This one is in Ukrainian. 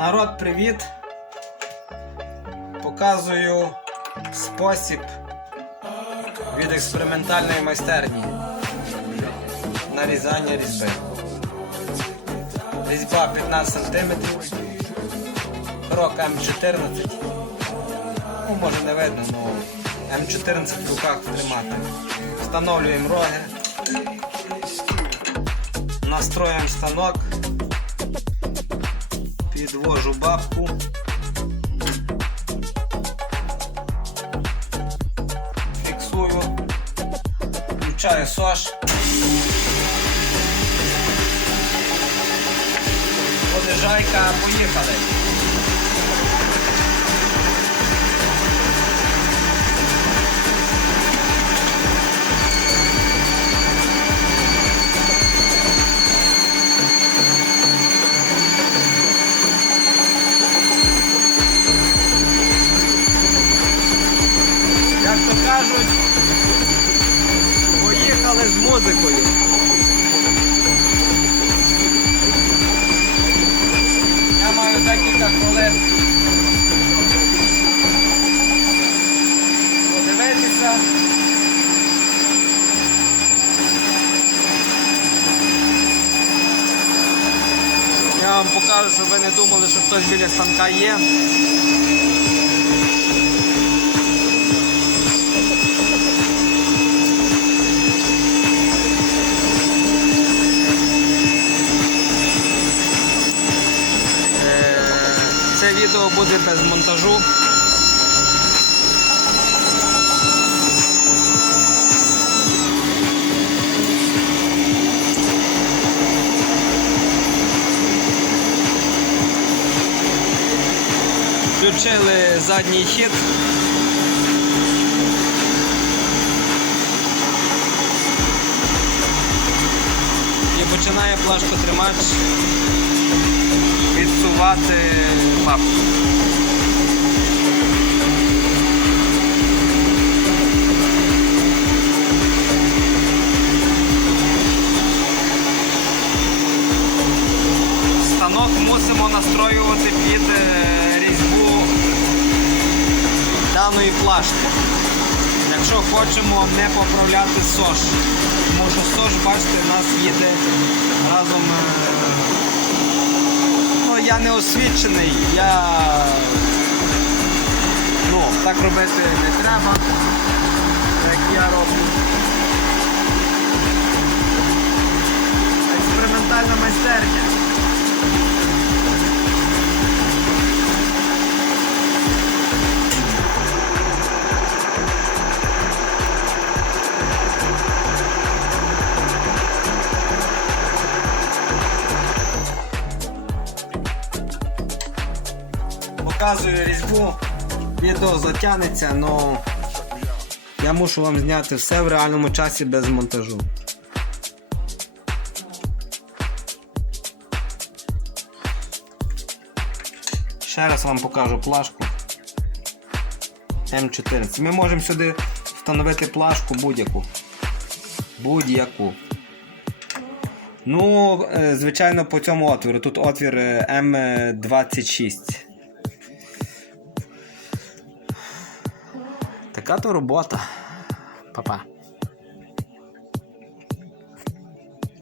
Народ, привіт! Показую спосіб від експериментальної майстерні нарізання різьби. Різьба 15 см, крок М14. Ну, може не видно, але М14 в руках тримати. Встановлюємо роги. Настроюємо станок. Підвожу бабку. Фіксую. Включаю сош. Подержайка, поїхали. Кажуть, поїхали з музикою. Я маю декілька хвилин подивитися. Я вам покажу, щоб ви не думали, що хтось біля станка є. Відео буде без монтажу. Включили задній хід. І починає плашкотримач відсувати папку. Станок мусимо настроювати під е, різьбу даної плашки. Якщо хочемо не поправляти сош. Тому що сош, бачите, у нас їде разом. е, Ну, я не освічений, я ну, так робити не треба, як я роблю. Експериментальна майстерня. Показую різьбу, відео затягнеться, але я мушу вам зняти все в реальному часі без монтажу. Ще раз вам покажу плашку М14. Ми можемо сюди встановити плашку будь-яку. Будь-яку. Ну, е, звичайно, по цьому отвору. Тут отвір е, М26. Така то робота. Па-па.